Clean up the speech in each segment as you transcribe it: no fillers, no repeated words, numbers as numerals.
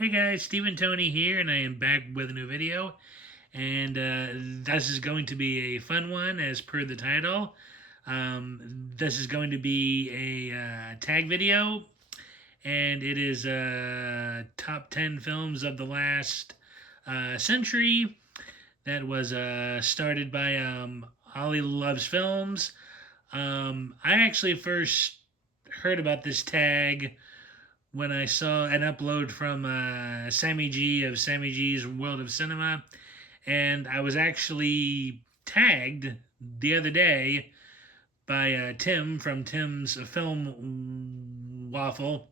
Hey guys, Stephen Tony here, and I am back with a new video. And this is going to be a fun one, as per the title. This is going to be a tag video, and it is top 10 films of the last century. That was started by Ollie Loves Films. I actually first heard about this tag when I saw an upload from Sammy G of Sammy G's World of Cinema, and I was actually tagged the other day by Tim from Tim's Film Waffle.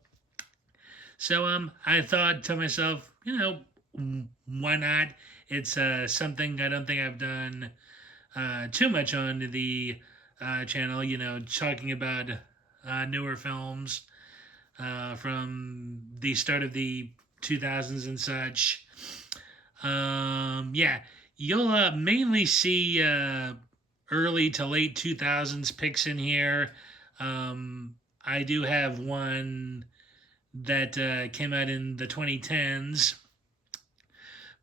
So I thought to myself, why not? It's something I don't think I've done too much on the channel. Talking about newer films from the start of the 2000s and such. Yeah, you'll mainly see early to late 2000s picks in here. I do have one that came out in the 2010s.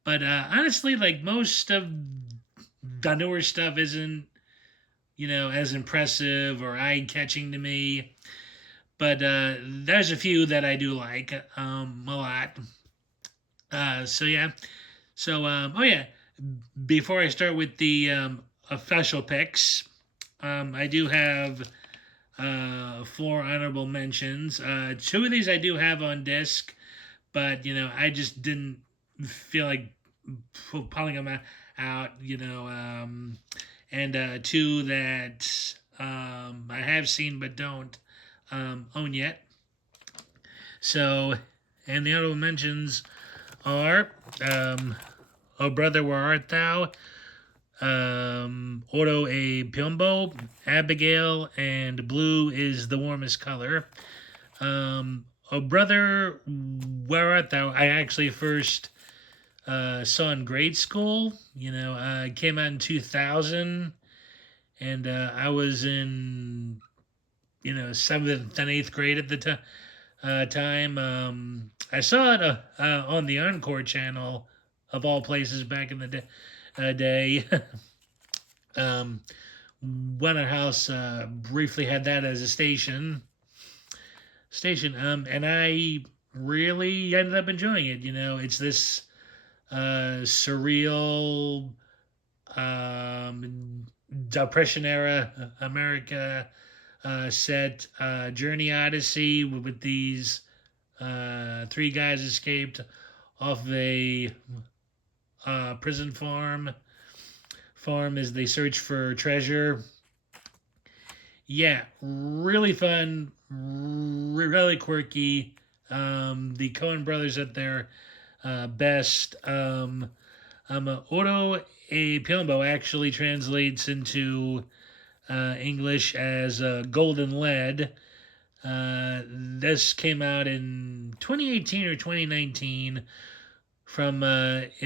But honestly, like most of the newer stuff isn't, as impressive or eye catching to me. But there's a few that I do like a lot. So yeah. So oh yeah. Before I start with the official picks, I do have four honorable mentions. Two of these I do have on disc, but I just didn't feel like pulling them out. And two that I have seen but don't own yet. So, and the honorable mentions are Oh Brother, Where Art Thou? Oro e Piombo, Abigail, and Blue is the Warmest Color. Oh Brother, Where Art Thou? I actually first saw in grade school. Came out in 2000, and I was in, 7th and 8th grade at the time. I saw it on the Encore channel, of all places, back in the day. um, when our house briefly had that as a station, and I really ended up enjoying it. It's this surreal Depression era America set Journey Odyssey with these three guys escaped off a prison farm as they search for treasure. Yeah, really fun, really quirky. The Coen brothers at their best. Oro e Piombo actually translates into English as Golden Lead. This came out in 2018 or 2019 from Emiliano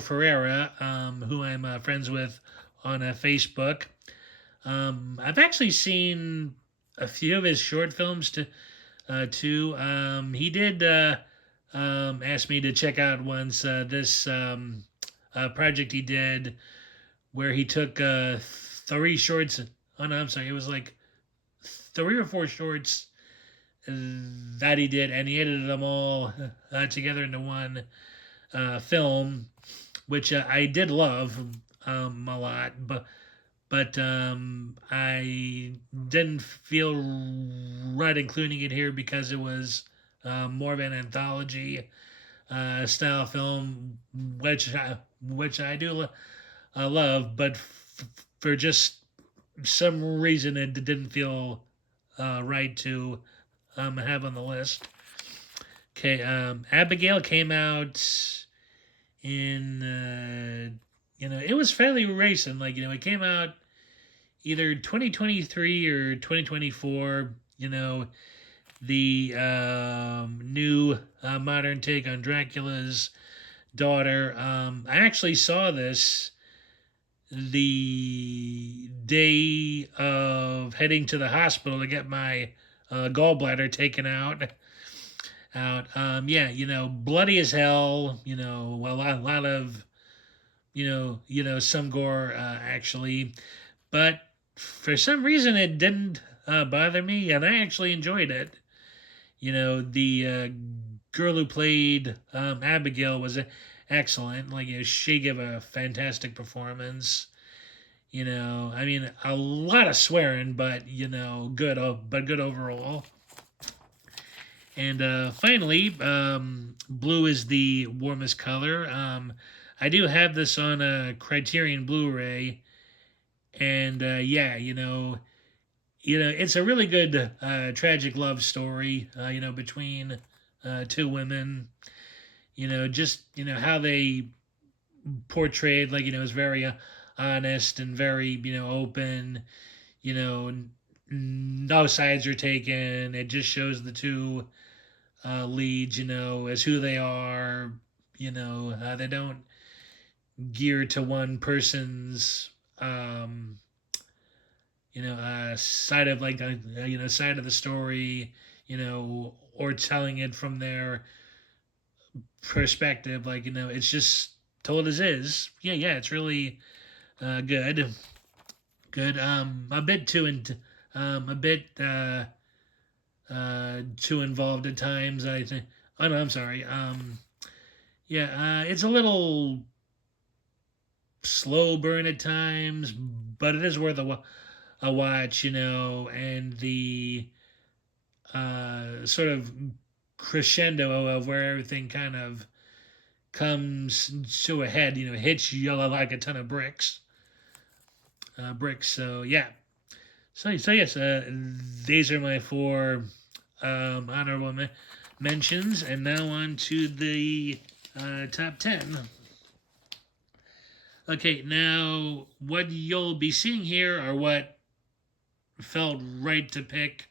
Ferreira, who I'm friends with on Facebook. I've actually seen a few of his short films too. He did ask me to check out once this project he did where he took three shorts. Oh no, I'm sorry. It was like three or four shorts that he did, and he edited them all together into one film, which I did love a lot, but I didn't feel right including it here because it was more of an anthology style film, which I do love, but for just some reason it didn't feel right to have on the list. Okay, Abigail came out in it was fairly recent. Like it came out either 2023 or 2024. The new modern take on Dracula's daughter. I actually saw this the day of heading to the hospital to get my gallbladder taken out. out. Yeah, bloody as hell. A lot of some gore actually, but for some reason it didn't bother me, and I actually enjoyed it. The girl who played Abigail was excellent. Like, she gave a fantastic performance. I mean, a lot of swearing, but good, but good overall. And finally, blue is the warmest color. I do have this on a Criterion Blu-ray, and yeah, it's a really good tragic love story. Between two women. Just how they portrayed, like, is very honest and very open. No sides are taken. It just shows the two leads, as who they are. They don't gear to one person's side of, like, side of the story, or telling it from their perspective. Like, it's just told as is. Yeah, it's really good. Good. A bit too a bit too involved at times, I think. Oh no, I'm sorry. Yeah, it's a little slow burn at times, but it is worth a watch. And the sort of crescendo of where everything kind of comes to a head, hits you like a ton of bricks. So yeah. So yes, these are my four honorable mentions, and now on to the top 10. Okay, now what you'll be seeing here are what felt right to pick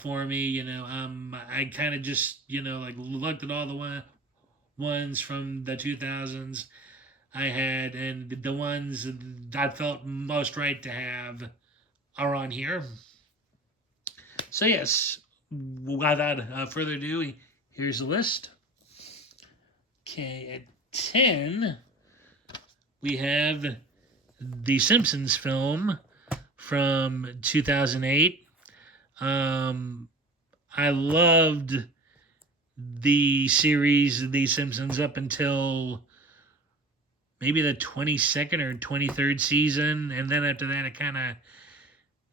for me. I kind of just like looked at all the ones from the 2000s I had, and the ones that felt most right to have are on here. So yes, without further ado, here's the list. Okay, at 10, we have the Simpsons film from 2008. I loved the series The Simpsons up until maybe the 22nd or 23rd season, and then after that, it kind of,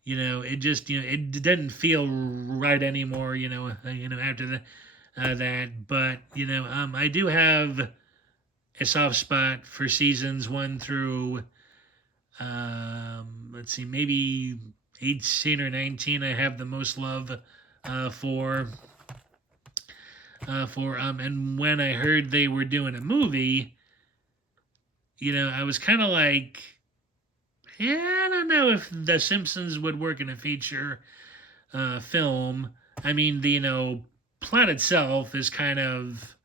it just, it didn't feel right anymore. After that, but I do have a soft spot for seasons 1 through, let's see, maybe 18 or 19. I have the most love for. And when I heard they were doing a movie, I was kind of like, yeah, I don't know if The Simpsons would work in a feature film. I mean, the plot itself is kind of,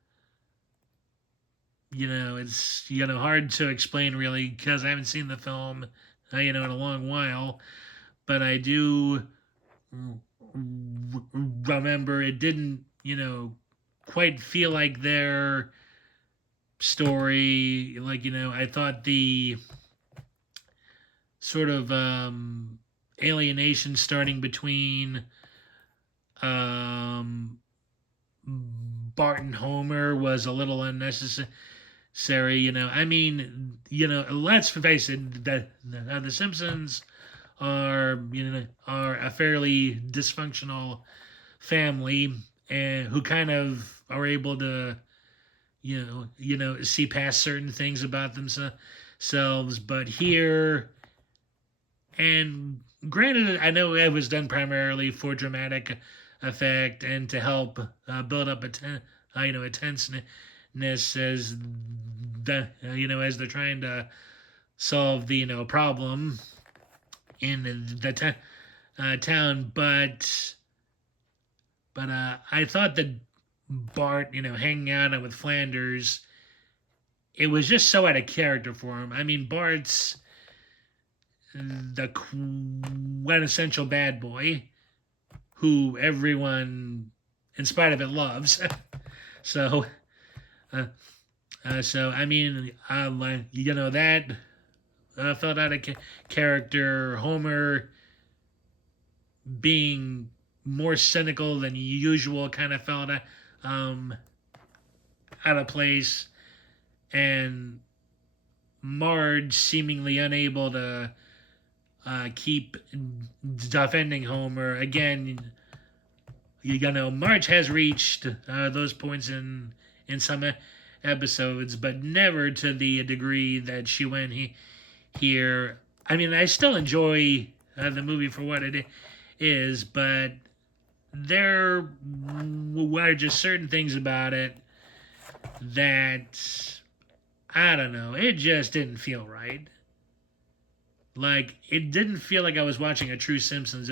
it's hard to explain really, because I haven't seen the film in a long while. But I do remember it didn't quite feel like their story. Like, I thought the sort of alienation starting between Bart and Homer was a little unnecessary. I mean, let's face it, the Simpsons are a fairly dysfunctional family, and who kind of are able to see past certain things about themselves. But here, and granted, I know it was done primarily for dramatic effect and to help build up a tenseness as as they're trying to solve the problem in the town. But I thought that Bart, hanging out with Flanders, it was just so out of character for him. I mean, Bart's the quintessential bad boy who everyone in spite of it, loves. So, uh, so I mean, that felt out of character. Homer being more cynical than usual kind of felt um, out of place, and Marge seemingly unable to keep defending Homer. Again, Marge has reached those points in some episodes, but never to the degree that she went here. I mean, I still enjoy the movie for what it is, but there were just certain things about it that I don't know. It just didn't feel right. Like, it didn't feel like I was watching a true Simpsons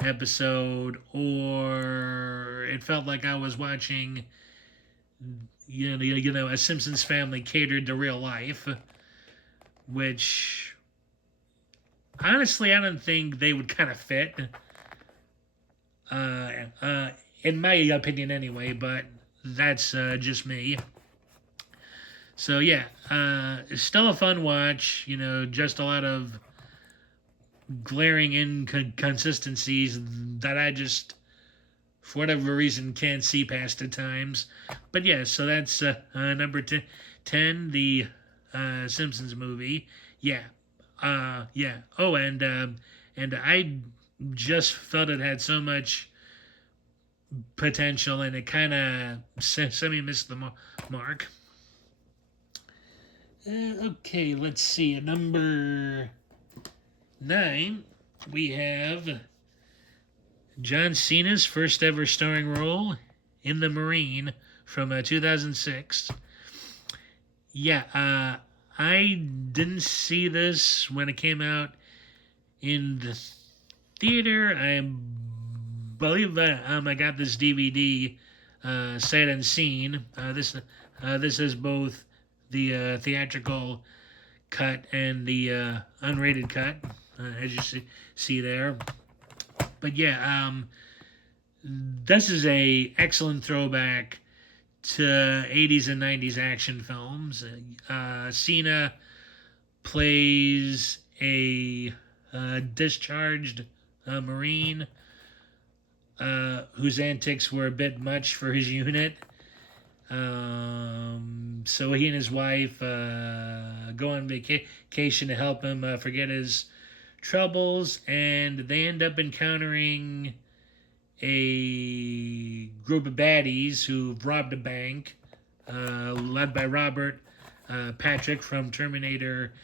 episode, or it felt like I was watching, a Simpsons family catered to real life, which honestly I don't think they would kind of fit, uh, uh, in my opinion anyway. But that's just me. So yeah, it's still a fun watch. Just a lot of glaring inconsistencies that I just, for whatever reason, can't see past at times. But yeah, so that's number 10, the Simpsons movie. Yeah. Yeah. Oh, and I just felt it had so much potential, and it kind of semi missed the mark. Okay, let's see. At number 9, we have John Cena's first ever starring role in The Marine from 2006. Yeah, I didn't see this when it came out in the theater. I believe I got this DVD sight unseen. This is both the theatrical cut and the unrated cut, as you see there. But yeah, this is a excellent throwback to 80s and 90s action films. Cena plays a discharged Marine whose antics were a bit much for his unit. So he and his wife go on vacation to help him forget his troubles, and they end up encountering a group of baddies who've robbed a bank, led by Robert Patrick from Terminator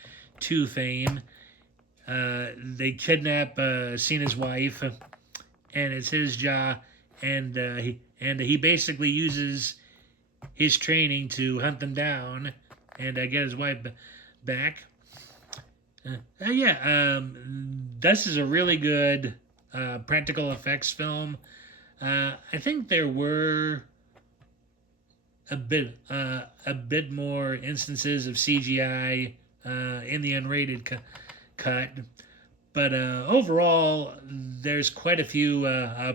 2 fame. They kidnap Cena's wife, and it's his job, and he basically uses his training to hunt them down and get his wife back. Yeah, this is a really good practical effects film. I think there were a bit more instances of CGI in the unrated cut, but overall, there's quite a few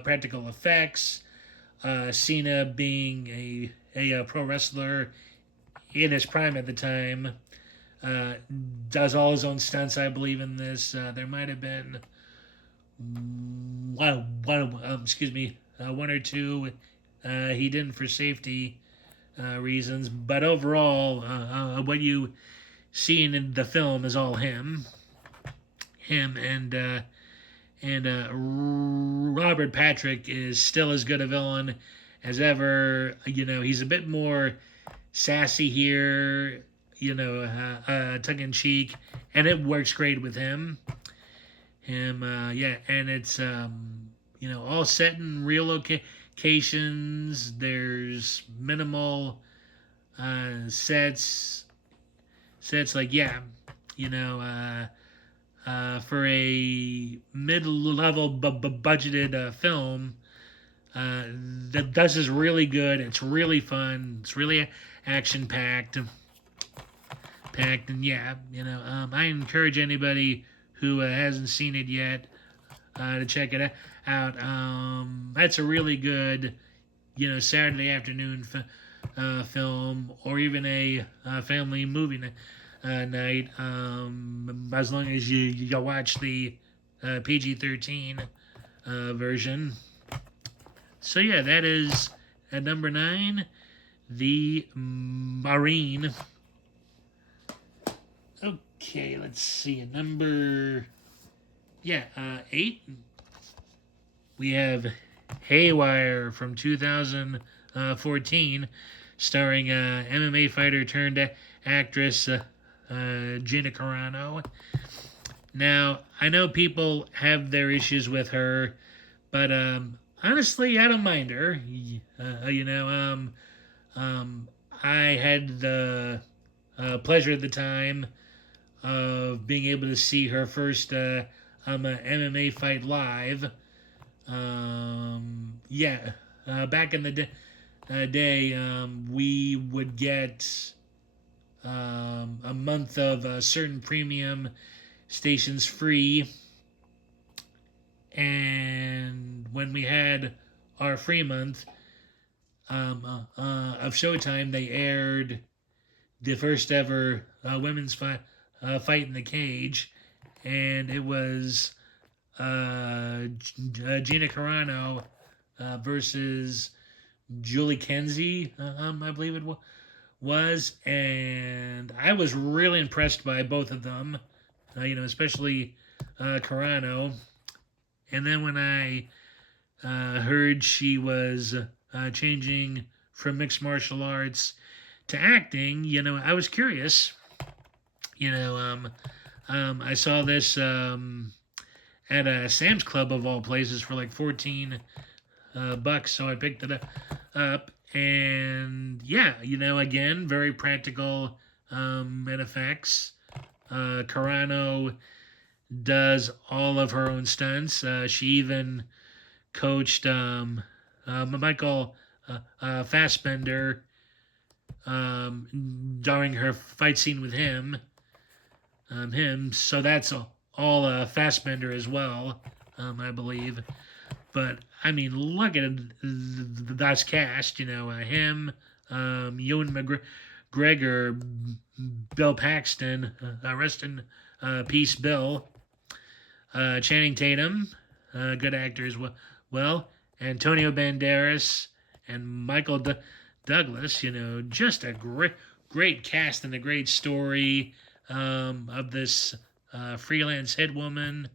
practical effects. Cena being a pro wrestler in his prime at the time, does all his own stunts, I believe, in this. There might have been one or two he didn't for safety reasons, but overall, what you see in the film is all him, and Robert Patrick is still as good a villain as ever. He's a bit more sassy here, tongue in cheek, and it works great with him. Yeah, and it's all set in real locations. There's minimal sets like, yeah, for a mid-level budgeted film. This is really good. It's really fun. It's really action packed, and yeah, I encourage anybody who hasn't seen it yet to check it out. That's a really good Saturday afternoon film, or even a family movie night, as long as you watch the PG-13 version. So yeah, that is at number 9, The Marine. Okay, let's see. At number 8, we have Haywire from 2014, starring MMA fighter turned actress Gina Carano. Now, I know people have their issues with her, but honestly, I don't mind her. I had the pleasure at the time of being able to see her first MMA fight live. Back in the day, we would get a month of certain premium stations free, and when we had our free month of Showtime, they aired the first ever women's fight in the cage, and it was Gina Carano versus Julie Kenzie, I believe it was, and I was really impressed by both of them, especially Carano. And then when I heard she was changing from mixed martial arts to acting, I was curious. I saw this at a Sam's Club of all places for like 14 bucks, so I picked it up. And again, very practical and effects. Carano does all of her own stunts. She even coached Michael Fassbender during her fight scene with him. So that's all Fassbender as well, I believe. But I mean, look at that's cast. Him, Ewan McGregor, Bill Paxton, rest in peace, Bill. Channing Tatum, good actor as well. Antonio Banderas and Michael Douglas. Just a great cast and a great story of this freelance hit woman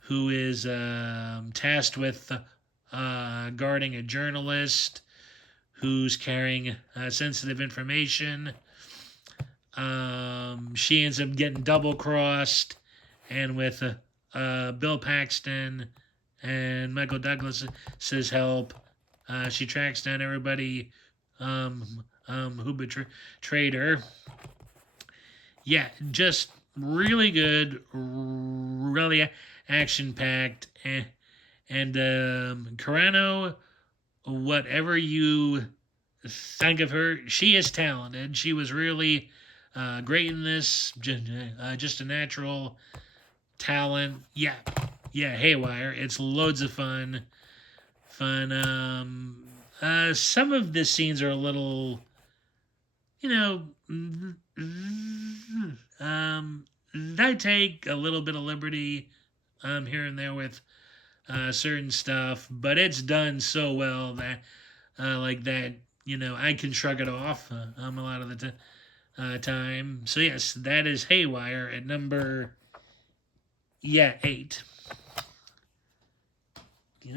who is tasked with guarding a journalist who's carrying sensitive information. She ends up getting double crossed, and with Bill Paxton and Michael Douglas's help, she tracks down everybody who betrayed her. Yeah, just really good, really action packed, and Carano, whatever you think of her, she is talented. She was really great in this, just a natural talent. Yeah, Haywire. It's loads of fun. Some of the scenes are a little, I take a little bit of liberty here and there with certain stuff, but it's done so well that like that, I can shrug it off a lot of the time. So yes, that is Haywire at number 8.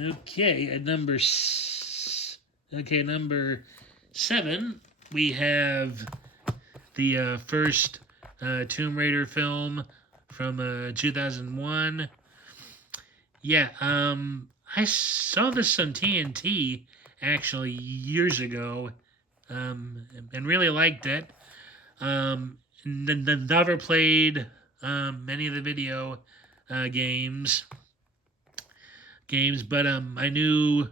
Okay, at number 7, we have the first Tomb Raider film from 2001. Yeah, I saw this on TNT actually years ago, and really liked it. Never played many of the video games, but I knew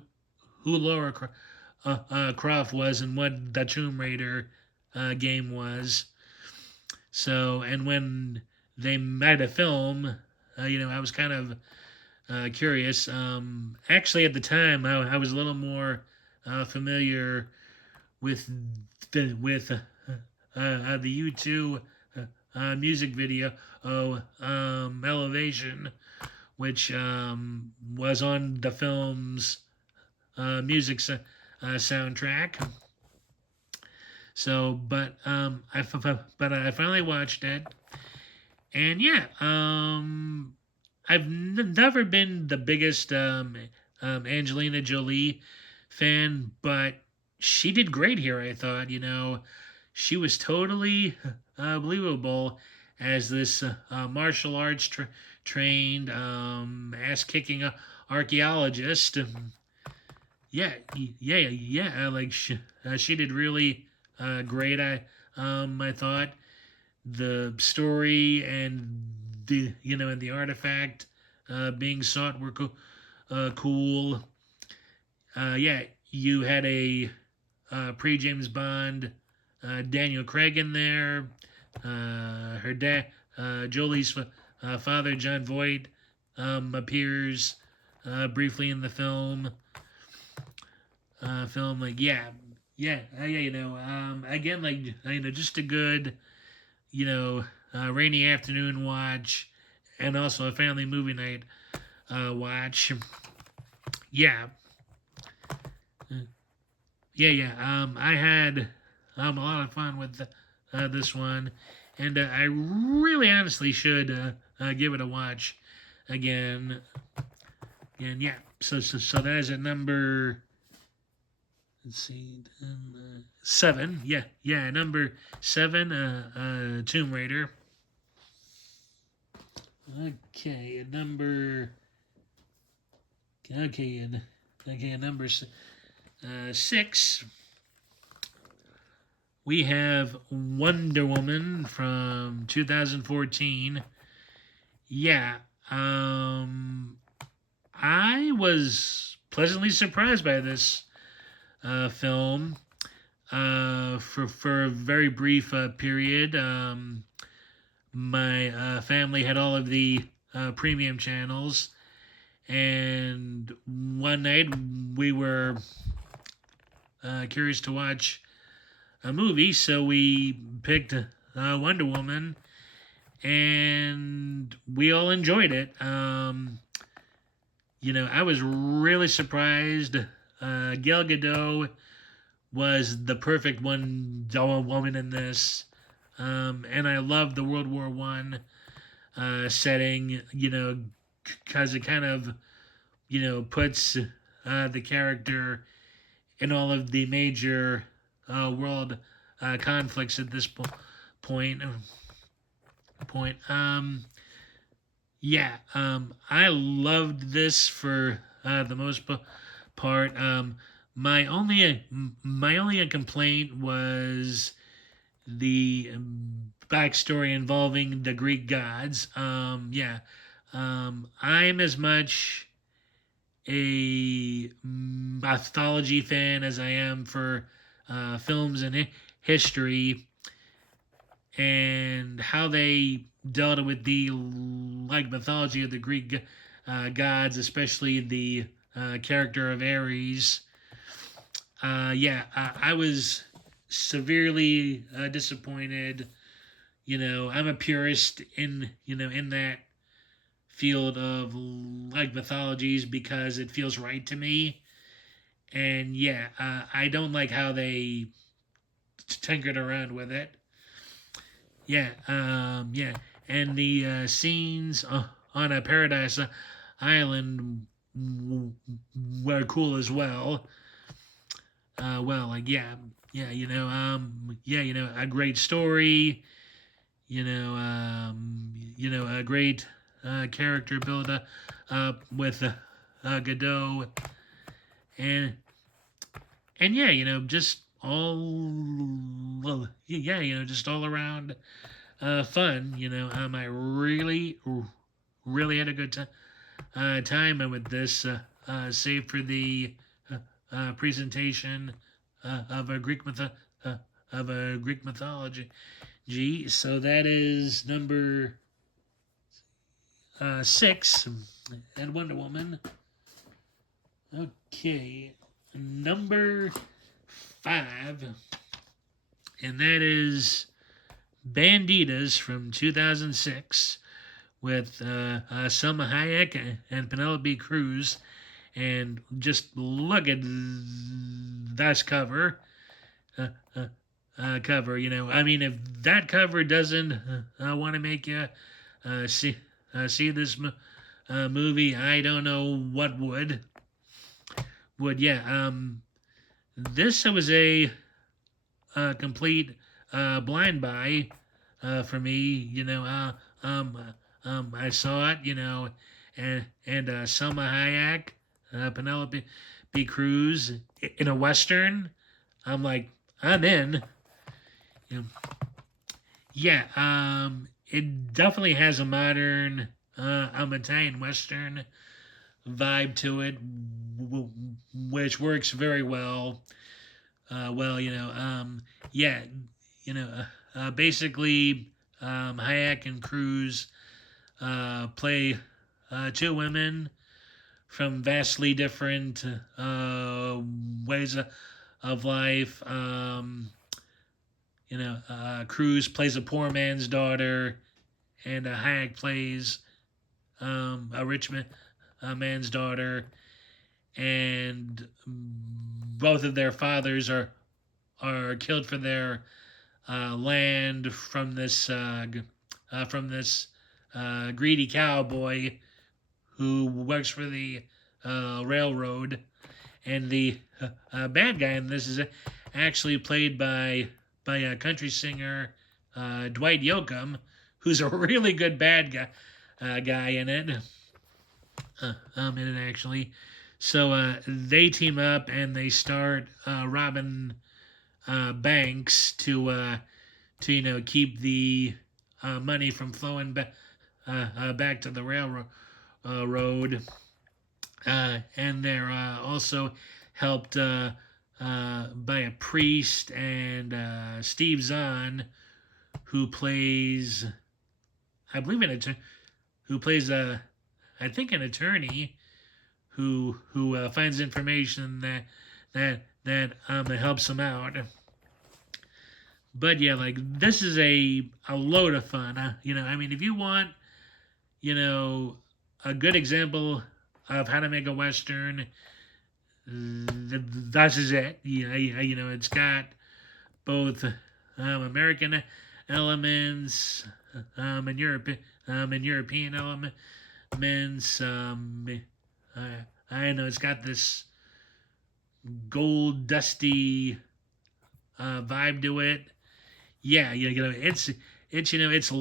who Laura Croft was and what the Tomb Raider game was. So, and when they made a film, I was kind of curious. Actually, at the time, I was a little more familiar with the U2 music video, Elevation, which was on the film's music soundtrack. So, but I finally watched it, and yeah, I've never been the biggest Angelina Jolie fan, but she did great here. I thought, she was totally believable as this martial arts trained, ass kicking archaeologist. Yeah, yeah. Like she did really great. I thought the story and the artifact being sought were cool. Yeah, you had a pre James Bond Daniel Craig in there. Her dad, Jolie's father, John Voight, appears briefly in the film. Like yeah. Again, like just a good rainy afternoon watch, and also a family movie night watch. Yeah, yeah. I had a lot of fun with this one, and I really honestly should give it a watch again. And yeah, so that is at number. Let's see, 7. Yeah, number 7. Tomb Raider. Okay, number. Number 6. We have Wonder Woman from 2014. Yeah, I was pleasantly surprised by this film. For a very brief period, my family had all of the premium channels, and one night we were curious to watch a movie, so we picked Wonder Woman, and we all enjoyed it. I was really surprised. Gal Gadot was the perfect woman in this, and I love the World War One setting. Because it kind of puts the character in all of the major world conflicts at this point. Yeah, I loved this for the most part. My only complaint was the backstory involving the Greek gods. Yeah, I'm as much a mythology fan as I am for films and history, and how they dealt with the mythology of the Greek gods, especially the character of Ares. Yeah, I was severely disappointed. I'm a purist in that field of mythologies because it feels right to me. And yeah, I don't like how they tinkered around with it. Yeah, and the scenes on a Paradise Island were cool as well. Well, like a great story. A great character build up with Godot, and yeah, just all well, yeah, just all around fun. I really had a good time with this, save for the presentation of a Greek mythology. So that is number 6 and Wonder Woman. Okay. number 5, and that is Banditas from 2006 with Selma Hayek and Penelope Cruz. And just look at this uh, cover. You know, I mean, if that cover doesn't want to make you see this movie, I don't know what would. Yeah. This was a complete blind buy for me. You know, I saw it. You know, and Selma Hayek, Penelope B. Cruz in a western. I'm like, I'm in. You know, yeah. It definitely has a modern Italian western vibe to it, which works very well. You know, yeah, you know, basically, Hayek and Cruz play two women from vastly different ways of life. You know, Cruz plays a poor man's daughter, and Hayek plays a rich man's daughter, and both of their fathers are killed for their land from this greedy cowboy who works for the railroad, and the bad guy in this is actually played by a country singer, Dwight Yoakam, who's a really good bad guy in it. In it actually. So they team up and they start robbing banks to you know keep the money from flowing back to the railroad road. And they're also helped by a priest and Steve Zahn, who plays, I believe, who plays I think an attorney who finds information that helps him out. But yeah, like this is a load of fun. You know, I mean, if you want, you know, a good example of how to make a western, this is it. You know, it's got both American elements and European elements. I know it's got this gold, dusty vibe to it. Yeah, you know, it's you know, it's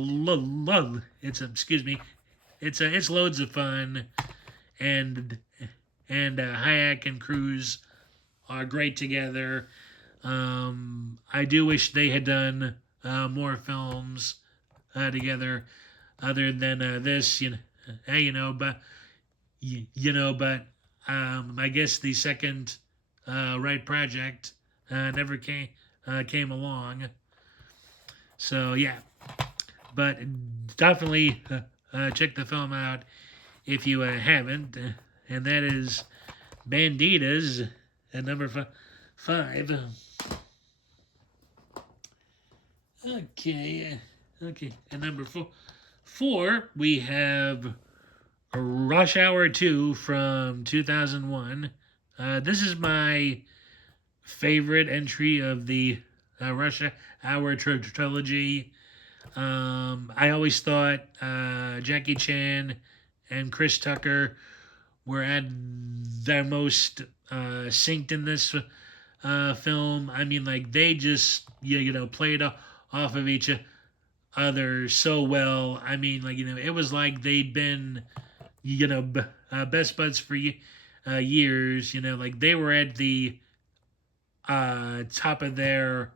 excuse me, it's loads of fun, and Hayek and Cruz are great together. I do wish they had done more films together, other than this. You know, hey, you know, but I guess the second right project never came along. So yeah, but definitely check the film out if you haven't, and that is Banditas at number 5. Okay, at number 4 we have Rush Hour 2 from 2001. This is my favorite entry of the Rush Hour trilogy. I always thought Jackie Chan and Chris Tucker were at their most synced in this film. I mean, like they just you know played off of each other so well. I mean, like you know, it was like they'd been you know best buds for years. You know, like they were at the top of their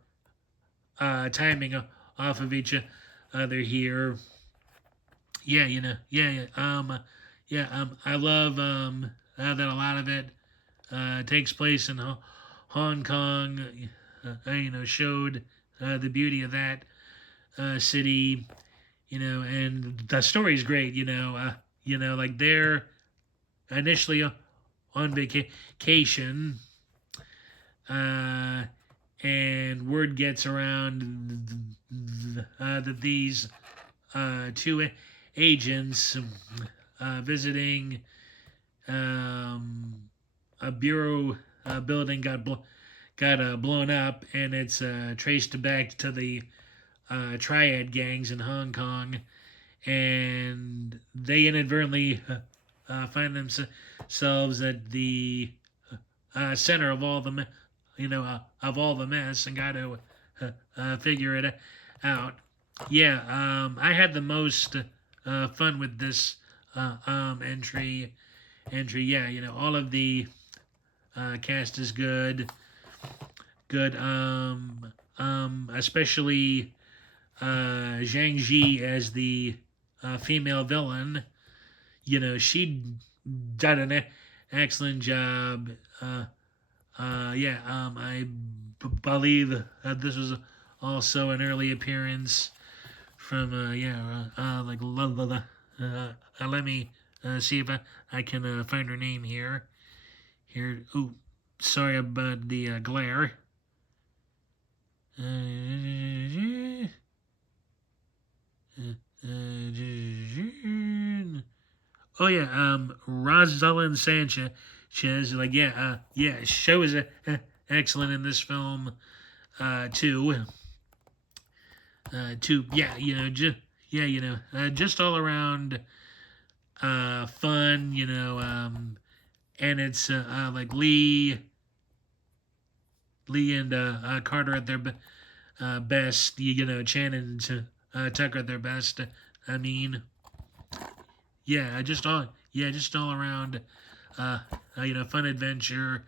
timing off of each other here. Yeah, you know, I love that a lot of it takes place in Hong Kong. You know, showed the beauty of that city. You know, and the story's great. You know, like they're initially on vacation, and word gets around that these two agents visiting a bureau building got blown up, and it's traced back to the triad gangs in Hong Kong, and they inadvertently find themselves at the center of all the of all the mess, and got to figure it out. Yeah, I had the most fun with this entry. Yeah, all of the cast is good. Especially Zhang Ji as the female villain. She did an excellent job. Yeah, I believe this was also an early appearance from like let me see if I can find her name here. Ooh, sorry about the glare. Oh yeah, Rosalind Sanchez. Like yeah, she was excellent in this film too. Yeah, just all around fun. And it's like Lee and Carter at their best. Chan and Tucker at their best. I mean, just all around, fun adventure.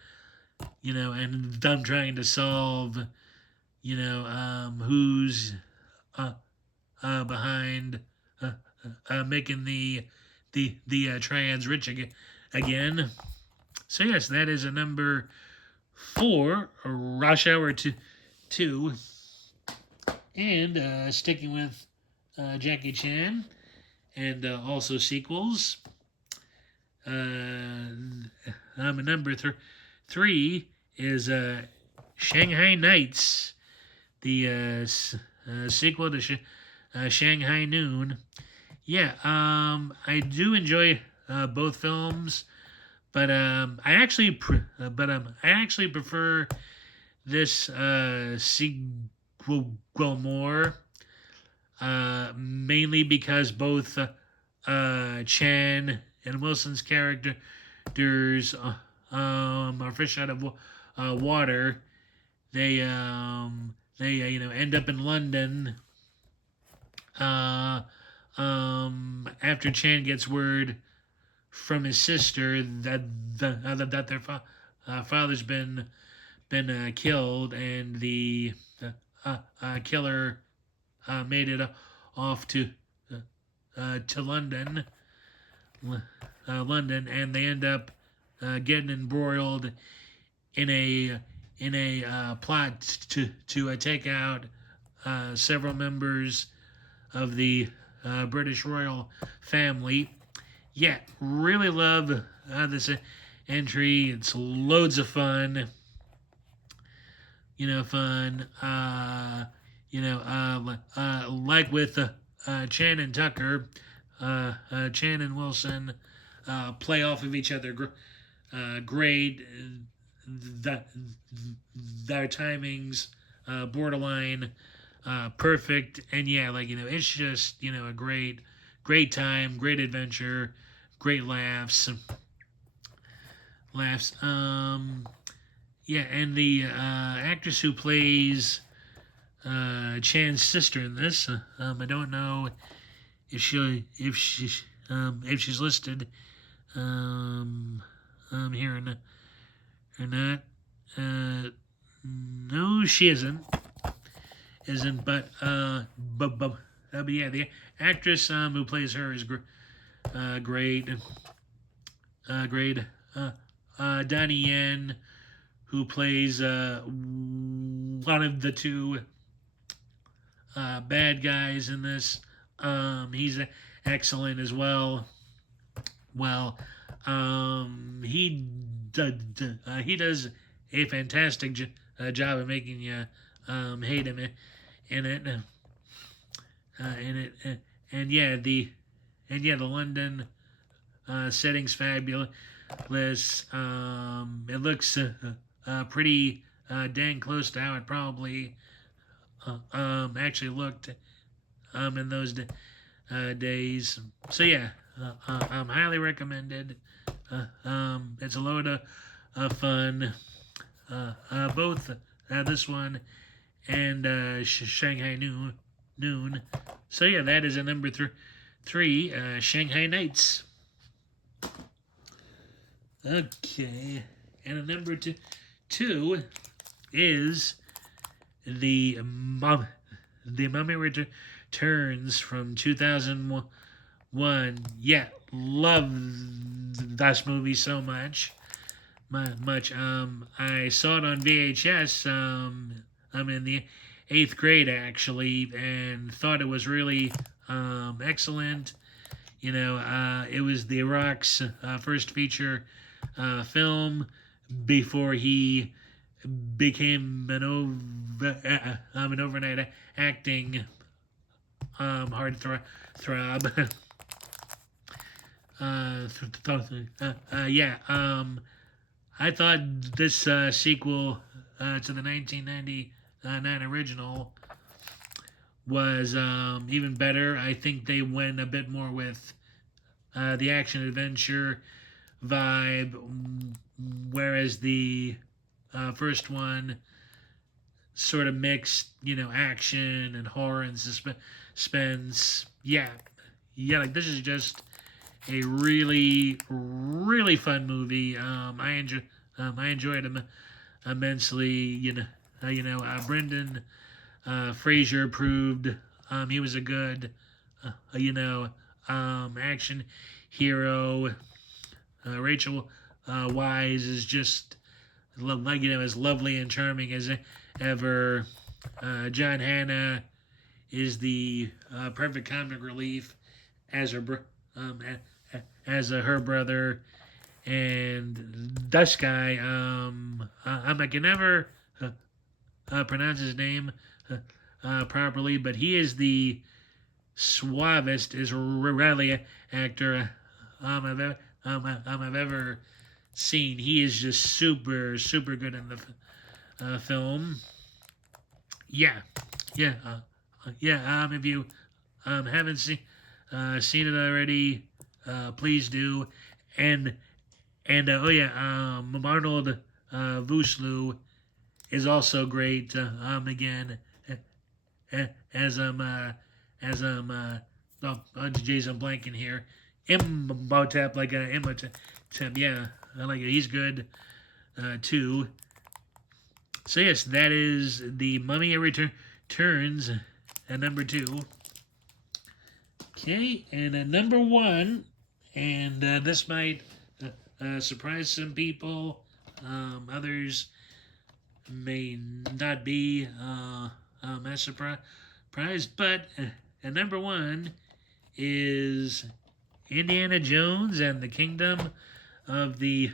And them trying to solve, who's behind making the triads rich again. So yes, that is a number 4, Rush Hour 2, and sticking with Jackie Chan, and also sequels. Number 3 is Shanghai Nights, the sequel to Shanghai Noon. Yeah, I do enjoy both films, but I actually prefer this sequel more, mainly because both Chan and Wilson's characters are fish out of water. They end up in London after Chan gets word from his sister that their father's been killed, and the killer made it off to London, and they end up getting embroiled in a plot to take out several members of the British royal family. Yeah, really love this entry. It's loads of fun. Fun. Like with Chan and Tucker, Chan and Wilson play off of each other great. Their timings borderline perfect, and yeah, it's just a great time, great adventure, great laughs. Yeah, and the actress who plays Chan's sister in this, I don't know if she's listed here or not. No, she isn't. But yeah, the actress who plays her is great. Great. Donnie Yen, who plays one of the two bad guys in this. He's excellent as well. Well, he does a fantastic job of making you hate him in it. In it, and yeah, the London setting's fabulous. It looks pretty dang close to how it probably actually looked in those days. So yeah, highly recommended. It's a load of fun. Both this one and Shanghai Noon. So yeah, that is a number three, Shanghai Nights. Okay, and a number two is the Mummy Returns from 2001. Yeah, love this movie so much. I saw it on VHS. I'm in the 8th grade actually, and thought it was really excellent. It was The Rock's first feature film before he became an overnight acting hard throb. Yeah. I thought this sequel to the 1999 original was even better. I think they went a bit more with the action adventure vibe, whereas the first one sort of mixed, action and horror and suspense. Yeah, like this is just a really, really fun movie. I enjoyed him immensely. Brendan Fraser proved he was a good, action hero. Rachel Wise is just as lovely and charming as ever. John Hannah is the perfect comic relief as her brother, and this guy, I can never pronounce his name properly, but he is the suavest Israeli actor I've ever seen. He is just super, super good in the film. Yeah, yeah, yeah. If you haven't seen it already, please do. And oh yeah, Arnold Vosloo is also great. Again, as Jason blanking here. Imhotep, like Imhotep. Yeah, I like it. He's good too. So yes, that is the Mummy Returns at number 2. Okay, and at number 1, and this might surprise some people. Others may not be as surprised, but at number 1 is Indiana Jones and the Kingdom of the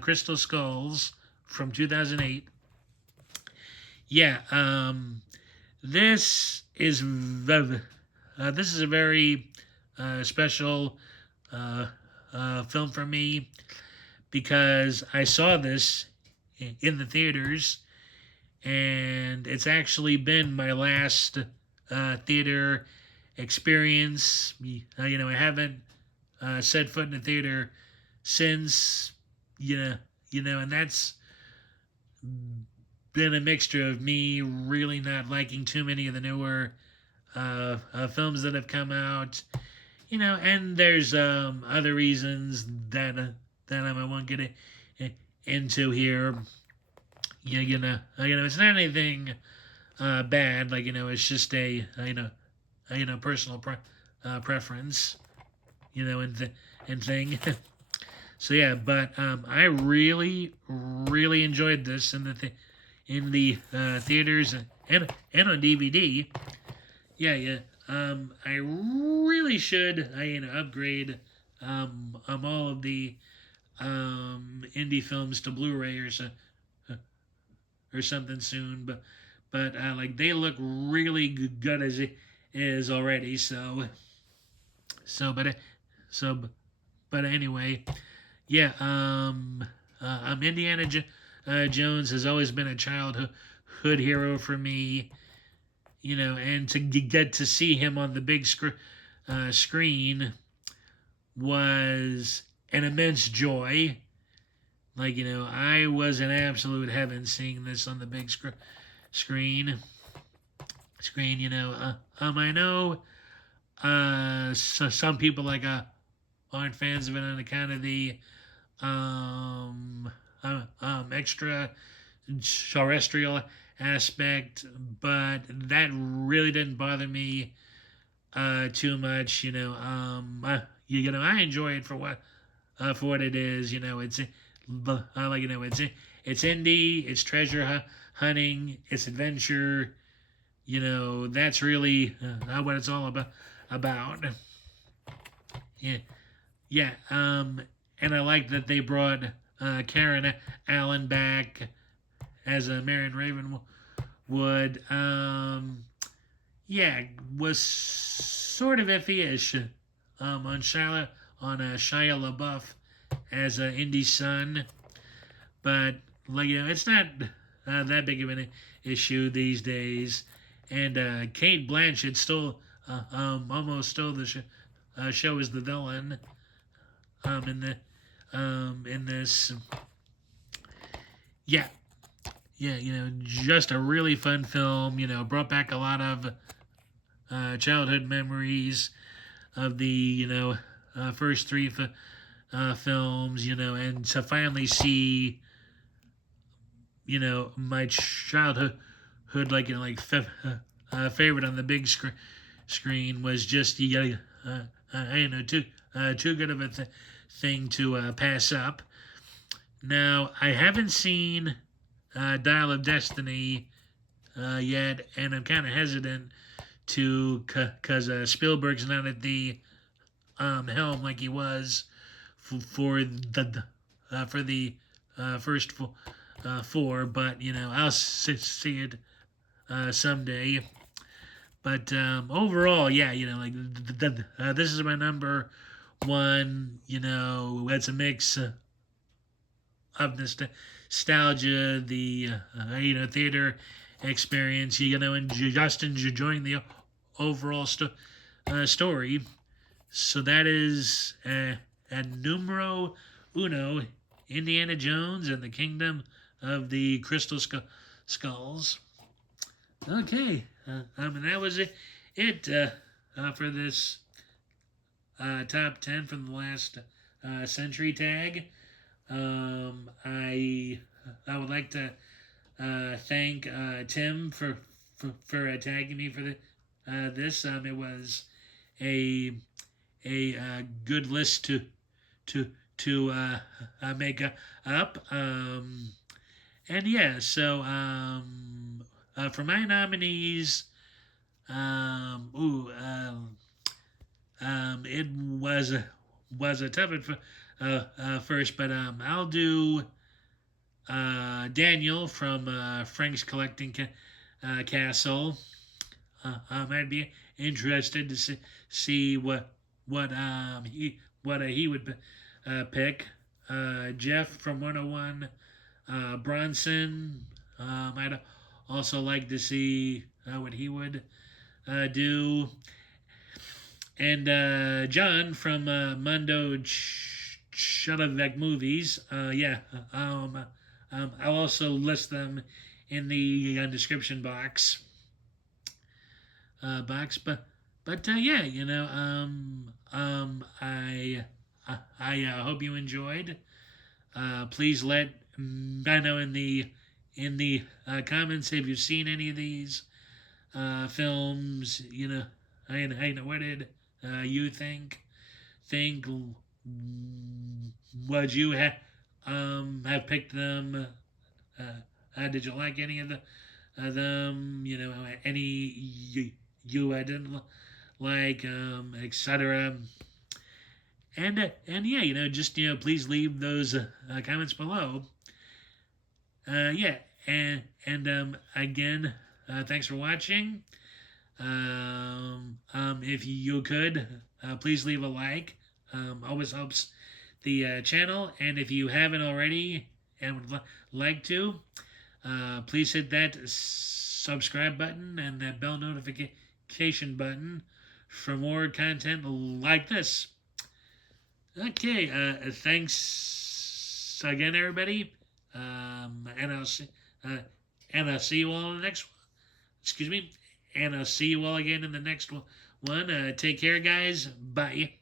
Crystal Skulls from 2008. Yeah, this is a very special film for me because I saw this in the theaters, and it's actually been my last theater experience. I haven't set foot in a theater since, and that's been a mixture of me really not liking too many of the newer films that have come out, and there's other reasons that I won't get into here. It's not anything bad. It's just a personal preference, and thing. So yeah, but I really, really enjoyed this in the theaters and on DVD. Yeah. I really should upgrade all of the indie films to Blu-ray or or something soon, but like they look really good as it is already. So but so but anyway, yeah. Indiana Jones has always been a childhood hero for me, and to get to see him on the big screen was an immense joy. Like, I was in absolute heaven seeing this on the big screen. I know some people aren't fans of it on account of the extra terrestrial aspect, but that really didn't bother me too much. I enjoy it for what it is. It's indie, it's treasure hunting, it's adventure. That's really what it's all about. Yeah, yeah. And I like that they brought Karen Allen back as a Marion Ravenwood. Yeah, was sort of iffy-ish on Shia LaBeouf as Indy's son, but it's not that big of an issue these days. And Kate Blanchett almost stole the show as the villain in this. Yeah, yeah, just a really fun film. Brought back a lot of childhood memories of the first three films. And to finally see my childhood favorite on the big screen was just too good of a thing to pass up. Now I haven't seen Dial of Destiny yet, and I'm kind of hesitant to because Spielberg's not at the helm like he was for the first four, but I'll see it someday. But overall, yeah, this is my number one. It's a mix of nostalgia, the theater experience, and just enjoying the overall story. So that is at numero uno, Indiana Jones and the Kingdom of the Crystal Skulls. Okay, and that was it for this top 10 from the last century tag. I would like to thank Tim for tagging me for this. It was a good list to make up. And yeah, so for my nominees, it was a tough one first, but I'll do Daniel from Frank's Collecting Castle. I'd be interested to see what he would pick. Jeff from 101 Bronson. I'd also like to see what he would do. And John from Mundo Shudavec Movies. Yeah, I'll also list them in the description box. But yeah, I hope you enjoyed. Please let I know in the comments if you've seen any of these films. What did you think? Would you have picked them? Did you like any of them? Any you didn't like, etc. And yeah, just please leave those comments below. Yeah, And again, thanks for watching. If you could, please leave a like. Always helps the channel. And if you haven't already and would like to, please hit that subscribe button and that bell notification button for more content like this. Okay, thanks again, everybody. And I'll see you all in the next one. Excuse me. And I'll see you all again in the next one. Take care, guys. Bye.